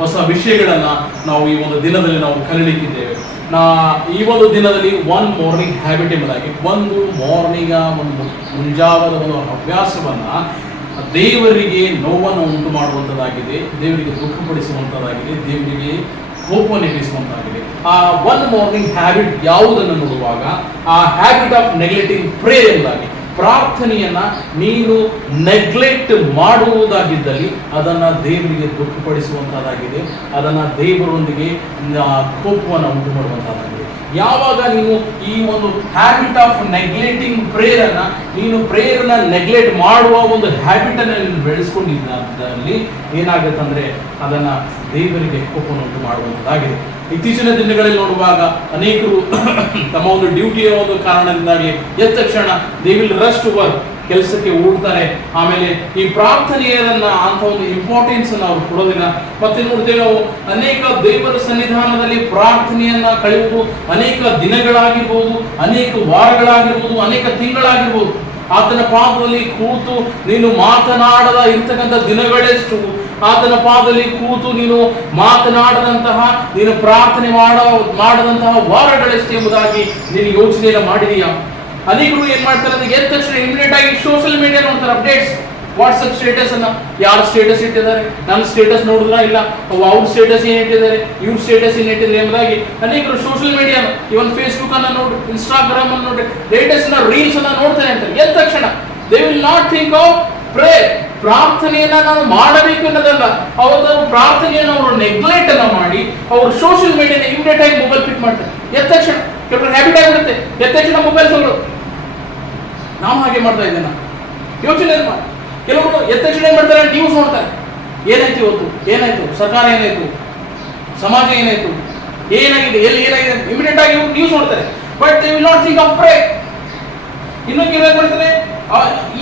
ಹೊಸ ವಿಷಯಗಳನ್ನು ನಾವು ಈ ಒಂದು ದಿನದಲ್ಲಿ ನಾವು ಕಲಿಯಲಿಕ್ಕಿದ್ದೇವೆ. ಈ ಒಂದು ದಿನದಲ್ಲಿ ಒನ್ ಮಾರ್ನಿಂಗ್ ಹ್ಯಾಬಿಟ್ ಎಂಬುದಾಗಿ ಒಂದು ಮುಂಜಾವದ ಒಂದು ಹವ್ಯಾಸವನ್ನು ದೇವರಿಗೆ ನೋವನ್ನು ಉಂಟು ಮಾಡುವಂಥದ್ದಾಗಿದೆ, ದೇವರಿಗೆ ದುಃಖಪಡಿಸುವಂಥದ್ದಾಗಿದೆ, ದೇವರಿಗೆ ಕೋಪವನ್ನು ಎಬ್ಬಿಸುವಂತಾಗಿದೆ. ಆ ಒನ್ ಮಾರ್ನಿಂಗ್ ಹ್ಯಾಬಿಟ್ ಯಾವುದನ್ನು ನೋಡುವಾಗ ಆ ಹ್ಯಾಬಿಟ್ ಆಫ್ ನೆಗ್ಲೆಕ್ಟಿಂಗ್ ಪ್ರೇಯರ್ ಎಂಬುದಾಗಿ, ಪ್ರಾರ್ಥನೆಯನ್ನ ನೀನು ನೆಗ್ಲೆಕ್ಟ್ ಮಾಡುವುದಾಗಿದ್ದಲ್ಲಿ ಅದನ್ನು ದೇವರಿಗೆ ದುಃಖಪಡಿಸುವಂಥದ್ದಾಗಿದೆ, ಅದನ್ನು ದೇವರೊಂದಿಗೆ ಕೋಪವನ್ನು ಉಂಟು ಮಾಡುವಂಥದ್ದಾಗಿದೆ. ಯಾವಾಗ ನೀವು ಈ ಒಂದು ಹ್ಯಾಬಿಟ್ ಆಫ್ ನೆಗ್ಲೆಕ್ಟಿಂಗ್ ಪ್ರೇಯರನ್ನು, ನೀನು ಪ್ರೇಯರನ್ನ ನೆಗ್ಲೆಕ್ಟ್ ಮಾಡುವ ಒಂದು ಹ್ಯಾಬಿಟನ್ನು ನೀನು ಬೆಳೆಸ್ಕೊಂಡಿದ್ದಲ್ಲಿ ಏನಾಗುತ್ತೆ ಅಂದರೆ ಅದನ್ನು ದೇವರಿಗೆ ಕೋಪವನ್ನು ಉಂಟು ಮಾಡುವಂಥದ್ದಾಗಿದೆ. ಇತ್ತೀಚಿನ ದಿನಗಳಲ್ಲಿ ನೋಡುವಾಗ ಅನೇಕರು ತಮ್ಮ ಒಂದು ಡ್ಯೂಟಿಯ ಒಂದು ಕಾರಣದಿಂದಾಗಿ ಎದ್ದ ತಕ್ಷಣ they will rush to work, ಕೆಲಸಕ್ಕೆ ಓಡ್ತಾರೆ. ಆಮೇಲೆ ಈ ಪ್ರಾರ್ಥನೆಯನ್ನ ಅಂತ ಒಂದು ಇಂಪಾರ್ಟೆನ್ಸ್ ಅನ್ನು ಅವ್ರು ಕೊಡೋದಿಲ್ಲ. ಮತ್ತೆ ನೋಡ್ತೇವೆ ನಾವು ಅನೇಕ ದೇವರ ಸನ್ನಿಧಾನದಲ್ಲಿ ಪ್ರಾರ್ಥನೆಯನ್ನ ಕಳೆಯುವುದು ಅನೇಕ ದಿನಗಳಾಗಿರ್ಬೋದು, ಅನೇಕ ವಾರಗಳಾಗಿರ್ಬೋದು, ಅನೇಕ ತಿಂಗಳಾಗಿರ್ಬೋದು. ಆತನ ಪಾದದಲ್ಲಿ ಕೂತು ನೀನು ಮಾತನಾಡದ ಇರ್ತಕ್ಕಂಥ ದಿನಗಳೆಷ್ಟು, ಆತನ ಪಾದದಲ್ಲಿ ಕೂತು ನೀನು ಮಾತನಾಡದಂತಹ, ನೀನು ಪ್ರಾರ್ಥನೆ ಮಾಡದಂತಹ ವಾರಗಳೆಷ್ಟು ಎಂಬುದಾಗಿ ನೀನು ಯೋಚನೆಯನ್ನು ಮಾಡಿದೀಯಾ? ಅನೇಕರು ಏನ್ ಮಾಡ್ತಾರೆ ಅಂದ್ರೆ ಎದ್ದ ತಕ್ಷಣ ಇಮಿಡಿಯೇಟ್ ಆಗಿ ಸೋಷಿಯಲ್ ಮೀಡಿಯಾ ನೋಡ್ತಾರೆ, ಅಪ್ಡೇಟ್ಸ್, ವಾಟ್ಸಪ್ ಸ್ಟೇಟಸ್ ಅನ್ನ, ಯಾರು ಸ್ಟೇಟಸ್ ಇಟ್ಟಿದ್ದಾರೆ, ನನ್ನ ಸ್ಟೇಟಸ್ ನೋಡಿದ್ರ ಇಲ್ಲ, ಅವ್ರ ಸ್ಟೇಟಸ್ ಏನ್ ಇಟ್ಟಿದ್ದಾರೆ, ಇವ್ರ ಸ್ಟೇಟಸ್ ಏನ್ ಇಟ್ಟಿದ್ದಾರೆ ಎಂಬುದಾಗಿ ಅನೇಕರು ಸೋಷಿಯಲ್ ಮೀಡಿಯಾ, ಇವನ್ ಫೇಸ್ಬುಕ್ ಅನ್ನ ನೋಡಿ, ಇನ್ಸ್ಟಾಗ್ರಾಮ್ ಅನ್ನು ನೋಡಿ, ಲೇಟೆಸ್ಟ್ ರೀಲ್ಸ್ ಅನ್ನ ನೋಡ್ತಾರೆ ಅಂತ ಎದ್ದ ತಕ್ಷಣ they will not think of prayer. ಪ್ರಾರ್ಥನೆಯನ್ನ ನಾನು ಮಾಡಬೇಕು ಅನ್ನೋದಲ್ಲ, ಅವರ ಪ್ರಾರ್ಥನೆಯನ್ನು ಅವರು ನೆಗ್ಲೆಕ್ಟ್ ಅನ್ನ ಮಾಡಿ ಅವರು ಸೋಷಿಯಲ್ ಮೀಡಿಯಾನ ಇಮಿಡಿಯೇಟ್ ಆಗಿ ಮೊಬೈಲ್ ಪಿಕ್ ಮಾಡ್ತಾರೆ. ಎದ್ದ ತಕ್ಷಣ ಕೆಲವರು ಹ್ಯಾಬಿಟ್ ಆಗಿಬಿಡುತ್ತೆ, ಎದ್ದ ತಕ್ಷಣ ಮೊಬೈಲ್ ತಗೊಳ್ಳೋದು. ನಾವು ಹಾಗೆ ಮಾಡ್ತಾ ಇದ್ದೇನೆ, ಯೋಚನೆ ಮಾಡಿ. ಕೆಲವರು ಎದ್ದ ತಕ್ಷಣ ಏನ್ ಮಾಡ್ತಾರೆ, ನ್ಯೂಸ್ ನೋಡ್ತಾರೆ, ಏನಾಯ್ತು ಇವತ್ತು, ಏನಾಯ್ತು ಸರ್ಕಾರ, ಏನಾಯ್ತು ಸಮಾಜ, ಏನಾಯ್ತು, ಏನಾಗಿದೆ, ಎಲ್ಲಿ ಏನಾಗಿದೆ, ಇಮಿಡಿಯೇಟ್ ಆಗಿ ನ್ಯೂಸ್ ನೋಡ್ತಾರೆ. But they will not think of pray. ಇನ್ನು ಕೆಲವು ಮಾಡ್ತಾರೆ,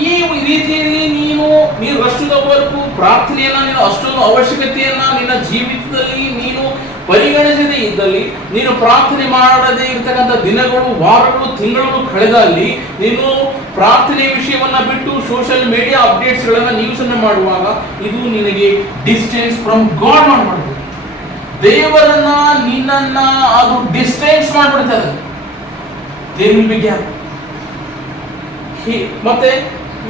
ಈ ರೀತಿಯಲ್ಲಿ ನೀನು ಅಷ್ಟುವರೆಗೂ ಪ್ರಾರ್ಥನೆಯನ್ನ, ನೀನು ಅಷ್ಟೊಂದು ಅವಶ್ಯಕತೆಯನ್ನ ನಿನ್ನ ಜೀವಿತದಲ್ಲಿ ನೀನು ಪರಿಗಣಿಸದೇ ಇದ್ದಲ್ಲಿ, ನೀನು ಪ್ರಾರ್ಥನೆ ಮಾಡದೇ ಇರ್ತಕ್ಕಂಥ ದಿನಗಳು, ವಾರಗಳು, ತಿಂಗಳು ಕಳೆದಲ್ಲಿ, ನೀನು ಪ್ರಾರ್ಥನೆ ವಿಷಯವನ್ನ ಬಿಟ್ಟು ಸೋಷಿಯಲ್ ಮೀಡಿಯಾ ಅಪ್ಡೇಟ್ಸ್ಗಳನ್ನ, ನ್ಯೂಸ್ ಅನ್ನು ಮಾಡುವಾಗ ಇದು ನಿನಗೆ ಡಿಸ್ಟೆನ್ಸ್ ಫ್ರಮ್ ಗಾಡ್ ಮಾಡ್ಬಿಡ್ತದೆ. ದೇವರನ್ನ ನಿನ್ನನ್ನ ಅದು ಡಿಸ್ಟೆನ್ಸ್ ಮಾಡ್ಬಿಡ್ತದೆ. ಮತ್ತೆ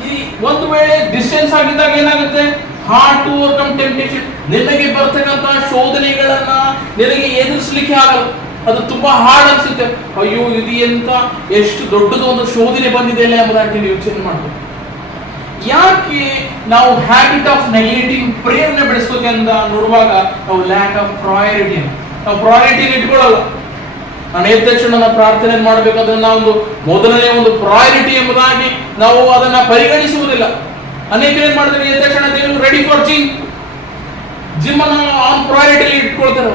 ಈ ಒಂದು ವೇಳೆ ಡಿಸ್ಟೆನ್ಸ್ ಆಗಿದ್ದಾಗ ಏನಾಗುತ್ತೆ, ಹಾರ್ಡ್ ಟು ಓವರ್ಕಮ್ ಟೆಂಪ್ಟೇಷನ್. ನಿನಗೆ ಬರ್ತಕ್ಕಂಥ ಶೋಧನೆಗಳನ್ನ ನಿನಗೆ ಎದುರಿಸಲಿಕ್ಕೆ ಆಗಲ್ಲ, ಅದು ತುಂಬಾ ಹಾರ್ಡ್ ಅನ್ಸುತ್ತೆ. ಅಯ್ಯೋ ಇದು ಎಂತ ಎಷ್ಟು ದೊಡ್ಡದು ಒಂದು ಶೋಧನೆ ಬಂದಿದೆ ಅಲ್ಲ ಎಂಬುದಾಗಿ ನೀವು ಯೋಚನೆ ಮಾಡಬೇಕು. ಯಾಕೆ ನಾವು ಹ್ಯಾಬಿಟ್ ಆಫ್ ನೆಗ್ಲೆಕ್ಟಿಂಗ್ ಪ್ರೇಯರ್ನ ಬೆಳೆಸೋಕೆ ಅಂತ ನೋಡುವಾಗ ನಾವು ಲ್ಯಾಕ್ ಆಫ್ ಪ್ರಯಾರಿಟಿ, ನಾವು ಪ್ರಯಾರಿಟಿನ ಇಟ್ಕೊಳ್ಳಲ್ಲ. ನಾನು ಎದ್ದ ತಕ್ಷಣ ಪ್ರಾರ್ಥನೆ ಮಾಡಬೇಕಾದ್ರೆ ನಾವು ಮೊದಲನೇ ಒಂದು ಪ್ರಯಾರಿಟಿ ಎಂಬುದಾಗಿ ನಾವು ಅದನ್ನ ಪರಿಗಣಿಸುವುದಿಲ್ಲ. ಅನೇಕರು ಏನ್ ಮಾಡ್ತಾರೆ, ಎದ್ದ ತಕ್ಷಣ ದೇವರು ರೆಡಿ ಫಾರ್ ಜಿಮ್ ಅನ್ನು ಆನ್ ಪ್ರಯಾರಿಟಿ ಇಟ್ಕೊಳ್ತಾರೆ.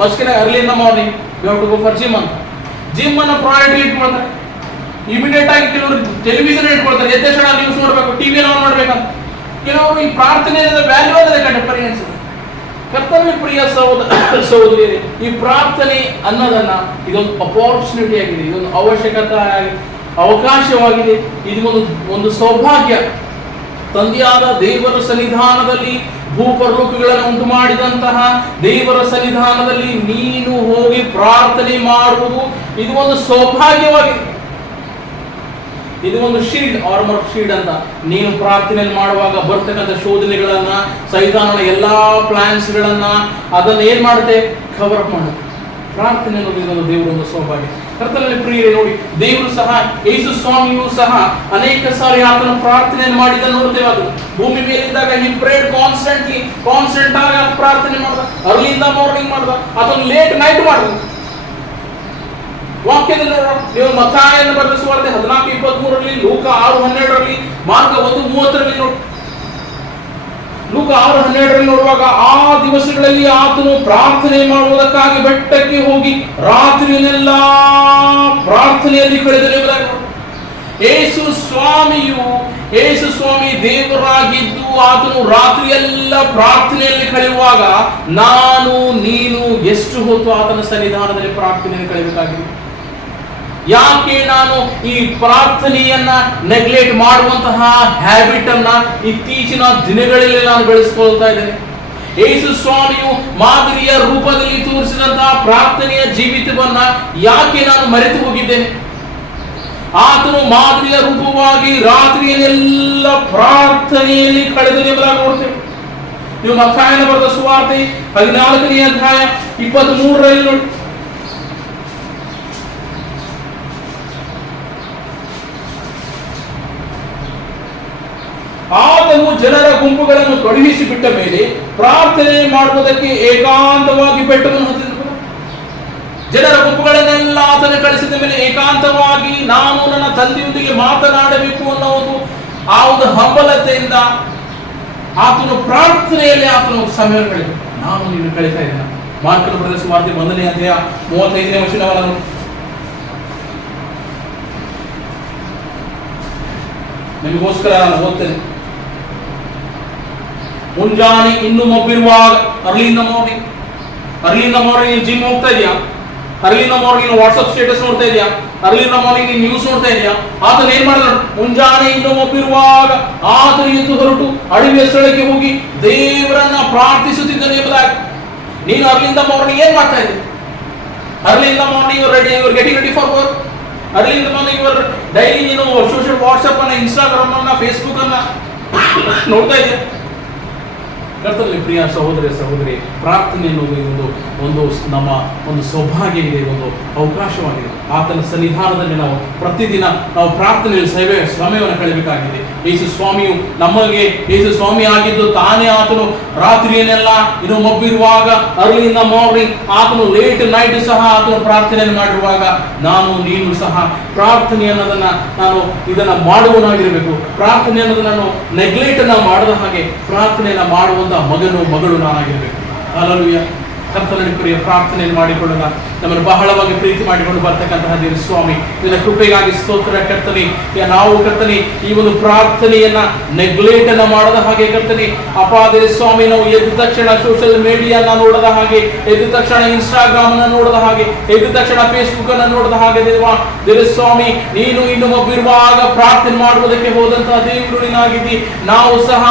ಮಸ್ಕಿನ early in the morning you have to go for gym ಅಂತ ಜಿಮ್ ಅನ್ನು ಪ್ರಯಾರಿಟಿ ಇಟ್ಕೊಳ್ತಾರೆ. ಇಮಿಡಿಯೇಟ್ ಆಗಿ ಕೆಲವರು ಟೆಲಿವಿಷನ್ ಇಟ್ಕೊಳ್ತಾರೆ, ಎದ್ದ ತಕ್ಷಣ ನ್ಯೂಸ್ ನೋಡ್ಬೇಕು, ಟಿವಿ ಆನ್ ಮಾಡ್ಬೇಕಂತ. ಕೆಲವರು ಈ ಪ್ರಾರ್ಥನೆ ವ್ಯಾಲ್ಯೂ ಅನ್ನೋದೇ ಪರಿಗಣಿಸಿದ್ರು. ಕರ್ತವ್ಯ ಪ್ರಿಯ ಸಹೋದರಿಯರೇ, ಈ ಪ್ರಾರ್ಥನೆ ಅನ್ನೋದನ್ನ ಇದೊಂದು ಅಪಾರ್ಚುನಿಟಿ ಆಗಿದೆ, ಇದೊಂದು ಅವಶ್ಯಕತೆ, ಅವಕಾಶವಾಗಿದೆ, ಇದು ಒಂದು ಸೌಭಾಗ್ಯ. ತಂದೆಯಾದ ದೇವರ ಸನ್ನಿಧಾನದಲ್ಲಿ ಭೂಪರಲೋಕಗಳನ್ನು ಉಂಟು ಮಾಡಿದಂತಹ ದೇವರ ಸನ್ನಿಧಾನದಲ್ಲಿ ನೀನು ಹೋಗಿ ಪ್ರಾರ್ಥನೆ ಮಾಡುವುದು ಇದು ಒಂದು ಸೌಭಾಗ್ಯವಾಗಿದೆ. ಇದು ಒಂದು ಶೀಲ್ಡ್, ಆರ್ಮರ್ ಶೀಲ್ಡ್ ಅಂತ. ನೀನು ಪ್ರಾರ್ಥನೆಯಲ್ಲಿ ಮಾಡುವಾಗ ಬರ್ತಕ್ಕಂಥ ಶೋಧನೆಗಳನ್ನ, ಸೈತಾನನ ಎಲ್ಲಾ ಪ್ಲಾನ್ಸ್ಗಳನ್ನ ಅದನ್ನ ಏನ್ ಮಾಡುತ್ತೆ, ಕವರ್ ಅಪ್ ಮಾಡುತ್ತೆ. ಪ್ರಾರ್ಥನೆ ಅನ್ನೋದು ಇದೊಂದು ದೇವರೊಂದು ಸೌಭಾಗ್ಯ. ಕರ್ತನಲ್ಲಿ ಪ್ರಿಯರೇ, ನೋಡಿ ದೇವರು ಸಹ, ಯೇಸು ಸ್ವಾಮಿಯು ಸಹ ಅನೇಕ ಸಾರಿ ಆತನ ಪ್ರಾರ್ಥನೆಯನ್ನು ಮಾಡಿದ್ದನ್ನು ನೋಡ್ತೇವೆ. ಅದು ಭೂಮಿ ಮೇಲಿದ್ದಾಗ ಹಿ ಪ್ರೇಡ್ ಕಾನ್ಸ್ಟೆಂಟ್ ಆಗಿ ಪ್ರಾರ್ಥನೆ ಮಾಡ್ದ, ಅರ್ಲಿಂದ ಮಾರ್ನಿಂಗ್ ಮಾಡ್ದ, ಅಥವಾ ಲೇಟ್ ನೈಟ್ ಮಾಡ್ದ. ವಾಕ್ಯದಲ್ಲಿ ನೀವು ಮತ್ತಾಯನ ಬರೆದ ಸುವಾರ್ತೆ 14:23, ಲೂಕ 6:12, ಮಾರ್ಕ 1:30 ನೋಡಿ. ಲೂಕ 6:12 ನೋಡುವಾಗ ಆ ದಿವಸಗಳಲ್ಲಿ ಆತನು ಪ್ರಾರ್ಥನೆ ಮಾಡುವುದಕ್ಕಾಗಿ ಬೆಟ್ಟಕ್ಕೆ ಹೋಗಿ ರಾತ್ರಿಯನ್ನೆಲ್ಲ ಪ್ರಾರ್ಥನೆಯಲ್ಲಿ ಕಳೆದನೆಂಬುದಾಗಿ ನೋಡಿ. ಯೇಸು ಸ್ವಾಮಿ ದೇವರಾಗಿದ್ದು ಆತನು ರಾತ್ರಿಯೆಲ್ಲ ಪ್ರಾರ್ಥನೆಯಲ್ಲಿ ಕಳೆಯುವಾಗ ನಾನು ನೀನು ಎಷ್ಟು ಹೊತ್ತು ಆತನ ಸನ್ನಿಧಾನದಲ್ಲಿ ಪ್ರಾರ್ಥನೆಯನ್ನು ಕಳೆಯಬೇಕಾಗಿದೆ? ಯಾಕೆ ನಾನು ಈ ಪ್ರಾರ್ಥನೆಯನ್ನ ನೆಗ್ಲೆಕ್ಟ್ ಮಾಡುವಂತಹ ಹ್ಯಾಬಿಟ್ ಅನ್ನ ಇತ್ತೀಚಿನ ದಿನಗಳಲ್ಲಿ ನಾನು ಬೆಳೆಸ್ಕೊಳ್ತಾ ಇದ್ದೇನೆ? ಯೇಸು ಸ್ವಾಮಿಯು ಮಾದರಿಯ ರೂಪದಲ್ಲಿ ತೋರಿಸಿದಂತಹ ಪ್ರಾರ್ಥನೆಯ ಜೀವಿತವನ್ನ ಯಾಕೆ ನಾನು ಮರೆತು ಹೋಗಿದ್ದೇನೆ? ಆತನು ಮಾದರಿಯ ರೂಪವಾಗಿ ರಾತ್ರಿಯನ್ನೆಲ್ಲ ಪ್ರಾರ್ಥನೆಯಲ್ಲಿ ಕಳೆದು ಎಂಬುದಾಗಿ ನೋಡ್ತೇವೆ. ನೀವು ಮತ್ತಾಯನ ಬರೆದ ಸುವಾರ್ತೆ 14ನೇ ಅಧ್ಯಾಯ 23ರಲ್ಲಿ ನೋಡಿ. ಆತನು ಜನರ ಗುಂಪುಗಳನ್ನು ಕಳುಹಿಸಿ ಬಿಟ್ಟ ಮೇಲೆ ಪ್ರಾರ್ಥನೆ ಮಾಡುವುದಕ್ಕೆ ಏಕಾಂತವಾಗಿ ಬೆಟ್ಟವನ್ನು ಹತ್ತಿದ. ಜನರ ಗುಂಪುಗಳನ್ನೆಲ್ಲ ಆತನು ಕಳಿಸಿದ ಮೇಲೆ ಏಕಾಂತವಾಗಿ ನಾನು ನನ್ನ ತಂದೆಯೊಂದಿಗೆ ಮಾತನಾಡಬೇಕು ಅನ್ನೋ ಆ ಒಂದು ಹಂಬಲತೆಯಿಂದ ಆತನು ಪ್ರಾರ್ಥನೆಯಲ್ಲಿ ಆತನು ಸಮಯ ಕಳೆದು ನಾನು ನೀನು ಕಳೀತಾ ಇದ್ದೇನೆ. ಮಾರ್ಕನ ಬರೆದ ಸುವಾರ್ತೆ 1ನೇ ಅಧ್ಯಾಯ 35ನೇ ವಚನವನ್ನು ನಿಮಗೋಸ್ಕರ ನಾನು ಓದ್ತೇನೆ. ಮುಂಜಾನೆ ಇನ್ನು ಮಬ್ಬಿರುವಾಗ, early in the morning gym ಹೋಗ್ತಾ ಇದೆಯಾ? Early in the morning WhatsApp status ನೋಡ್ತಾ ಇದೆಯಾ? ಅರ್ಲಿ ಇನ್ ದ ಮಾರ್ನಿಂಗ್ ನೀನು ನ್ಯೂಸ್ ನೋಡ್ತಾ ಇದೆಯಾ? ಆತನ ಏನ್ ಮಾಡಿದ? ಮುಂಜಾನೆ ಇನ್ನು ಮಬ್ಬಿರುವಾಗ ಆತನು ಎದ್ದು ಹೊರಟು ಅಡವಿಯ ಸ್ಥಳಕ್ಕೆ ಹೋಗಿ ದೇವರನ್ನ ಪ್ರಾರ್ಥಿಸುತ್ತಿದ್ದನು ಎಂಬುದಾಗಿ. ನೀನು ಅರ್ಲಿ ಇನ್ ದ ಮಾರ್ನಿಂಗ್ ಏನ್ ಮಾಡ್ತಾ ಇದ್ದೆ? Early in the morning your getting ready for work. Early in the morning your daily ನೀನು ಸೋಷಿಯಲ್ ವಾಟ್ಸ್ಆಪ್ ಅನ್ನ, ಇನ್ಸ್ಟಾಗ್ರಾಮ್ ಅನ್ನ, ಫೇಸ್ಬುಕ್ ಅನ್ನ ನೋಡ್ತಾ ಇದೆಯಾ? ಕರ್ತನಲ್ಲಿ ಪ್ರಿಯ ಸಹೋದರಿ, ಪ್ರಾರ್ಥನೆ ಅನ್ನೋದು ಒಂದು ನಮ್ಮ ಒಂದು ಸೌಭಾಗ್ಯ ಇದೆ, ಒಂದು ಅವಕಾಶವಾಗಿದೆ. ಆತನ ಸನ್ನಿಧಾನದಲ್ಲಿ ನಾವು ಪ್ರತಿದಿನ ನಾವು ಪ್ರಾರ್ಥನೆಯಲ್ಲಿ ಸಮಯವನ್ನು ಕಳೆಯಬೇಕಾಗಿದೆ. ಯೇಸು ಸ್ವಾಮಿಯು ನಮಗೆ ಯೇಸು ಸ್ವಾಮಿ ಆಗಿದ್ದು ತಾನೇ ಆತನು ರಾತ್ರಿಯನ್ನೆಲ್ಲ ಇನ್ನು ಮಬ್ಬಿರುವಾಗ ಅರ್ಲಿ ಇನ್ ದ ಮಾರ್ನಿಂಗ್ ಆತನು ಲೇಟ್ ನೈಟ್ ಸಹ ಆತನು ಪ್ರಾರ್ಥನೆಯನ್ನು ಮಾಡಿರುವಾಗ ನಾನು ನೀನು ಸಹ ಪ್ರಾರ್ಥನೆ ಅನ್ನೋದನ್ನ ನಾನು ಇದನ್ನ ಮಾಡುವನಾಗಿರಬೇಕು. ಪ್ರಾರ್ಥನೆ ಅನ್ನೋದನ್ನ ನಾನು ನೆಗ್ಲೆಕ್ಟ್ ಅನ್ನ ಮಾಡದ ಹಾಗೆ ಪ್ರಾರ್ಥನೆಯನ್ನ ಮಾಡುವಂತ ಮಗಳು ನಾನಾಗಿರ್ಬೇಕು. ಹಲ್ಲೆಲೂಯಾ. ಕರ್ತನಲ್ಲಿ ಪ್ರಿಯ ಪ್ರಾರ್ಥನೆಯನ್ನು ಮಾಡಿಕೊಳ್ಳೋಣ. ನಮ್ಮನ್ನು ಬಹಳವಾಗಿ ಪ್ರೀತಿ ಮಾಡಿಕೊಂಡು ಬರ್ತಕ್ಕಂತಹ ದೇವ ಸ್ವಾಮಿ, ನಿನ್ನ ಕೃಪೆಗಾಗಿ ಸ್ತೋತ್ರ ಕರ್ತನೆ. ನಾವು ಕರ್ತನೆ ಈ ಒಂದು ಪ್ರಾರ್ಥನೆಯನ್ನ ನೆಗ್ಲೆಕ್ಟ್ ಅನ್ನ ಮಾಡದ ಹಾಗೆ ಕರ್ತನೆ ಅಪ್ಪ ದೇವ ಸ್ವಾಮಿ, ನಾವು ಎದ್ದ ತಕ್ಷಣ ಸೋಷಿಯಲ್ ಮೀಡಿಯಾನ ನೋಡದ ಹಾಗೆ, ಎದ್ದ ತಕ್ಷಣ ಇನ್ಸ್ಟಾಗ್ರಾಮ್ ಅನ್ನ ನೋಡದ ಹಾಗೆ, ಎದ್ದ ತಕ್ಷಣ ಫೇಸ್ಬುಕ್ ಅನ್ನ ನೋಡದ ಹಾಗೆ ದೇವ ಸ್ವಾಮಿ, ನೀನು ಇನ್ನು ಮಬ್ಬಿರುವಾಗ ಪ್ರಾರ್ಥನೆ ಮಾಡುವುದಕ್ಕೆ ಹೋದಂತಹ ದೇವರು ನೀನಾಗಿದ್ದಿ. ನಾವು ಸಹ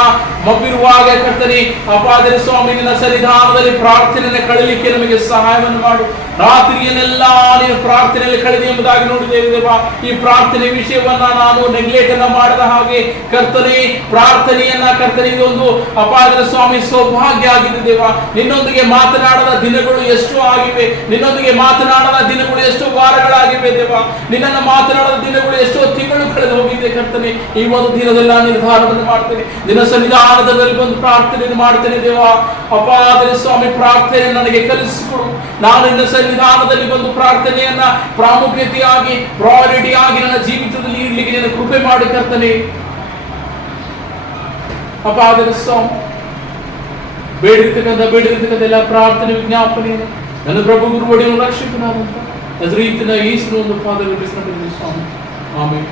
ಮಬ್ಬಿರುವಾಗ ಕರ್ತನೆ ಅಪ್ಪ ದೇವ ಸ್ವಾಮಿ ನಿನ್ನ ಸನ್ನಿಧಾನದಲ್ಲಿ ಪ್ರಾರ್ಥನೆಯನ್ನು ಕಳಲಿಕ್ಕೆ ನಮಗೆ ಸಹಾಯವನ್ನು ಮಾಡು. ರಾತ್ರಿಯನ್ನೆಲ್ಲ ನೀನು ಪ್ರಾರ್ಥನೆಯಲ್ಲಿ ಕಳೆದಿ ಎಂಬುದಾಗಿ ನೋಡಿದ್ದೇವೆ ದೇವ. ಈ ಪ್ರಾರ್ಥನೆ ವಿಷಯವನ್ನ ನಾನು ನೆಗ್ಲೆಕ್ಟ್ ಅನ್ನ ಮಾಡದ ಹಾಗೆ ಕರ್ತನೆ ಪ್ರಾರ್ಥನೆಯನ್ನ ಕರ್ತನೆ ಇದೊಂದು ಅಪಾದರ ಸ್ವಾಮಿ ಸೌಭಾಗ್ಯ ಆಗಿದೆ ದೇವ. ನಿನ್ನೊಂದಿಗೆ ಮಾತನಾಡದ ದಿನಗಳು ಎಷ್ಟು ಆಗಿವೆ, ನಿನ್ನೊಂದಿಗೆ ಮಾತನಾಡದ ದಿನಗಳು ಎಷ್ಟು ವಾರಗಳಾಗಿವೆ ದೇವ. ನಿನ್ನನ್ನು ಮಾತನಾಡದ ದಿನಗಳು ಎಷ್ಟೋ ತಿಂಗಳು ಕಳೆದು ಹೋಗಿದೆ ಕರ್ತನೆ. ಈ ಒಂದು ದಿನದಲ್ಲಿ ನಾನು ನಿರ್ಧಾರವನ್ನು ಮಾಡ್ತೇನೆ, ನಿನ್ನ ಸನ್ನಿಧಾನದಲ್ಲಿ ಬಂದು ಪ್ರಾರ್ಥನೆಯನ್ನು ಮಾಡ್ತೇನೆ ದೇವ. ಅಪಾದರ ಸ್ವಾಮಿ ಪ್ರಾರ್ಥನೆ ನನಗೆ ಕಲಿಸಿಕೊಡು. ನಾನು ನಿನ್ನ ಸನ್ನಿಧಾನದಲ್ಲಿ ಬಂದು ಪ್ರಾರ್ಥನೆಯನ್ನ ಪ್ರಾಮುಖ್ಯತೆಯಾಗಿ ಪ್ರಯಾರಿಟಿ ಆಗಿ ನನ್ನ ಜೀವಿತದಲ್ಲಿ ಇಡ್ಲಿಕ್ಕೆ ನಿನ್ನ ಕೃಪೆ ಮಾಡಿ ಕರ್ತನೆ. ಅಪಾದರ ಸ್ವಾಮಿ ಬೇಡಿರ್ತಕ್ಕಂಥ ಎಲ್ಲ ಪ್ರಾರ್ಥನೆ ವಿಜ್ಞಾಪನೆಯನ್ನು ನನ್ನ ಪ್ರಭು ಗುರುವಡಿಯನ್ನು ರಕ್ಷಕನಾದಂತ ನಜರೇತಿನ ಯೇಸುವಿನ ಒಂದು ಪಾದದಲ್ಲಿ ಸ್ವಾಮಿ. ಆಮೆನ್.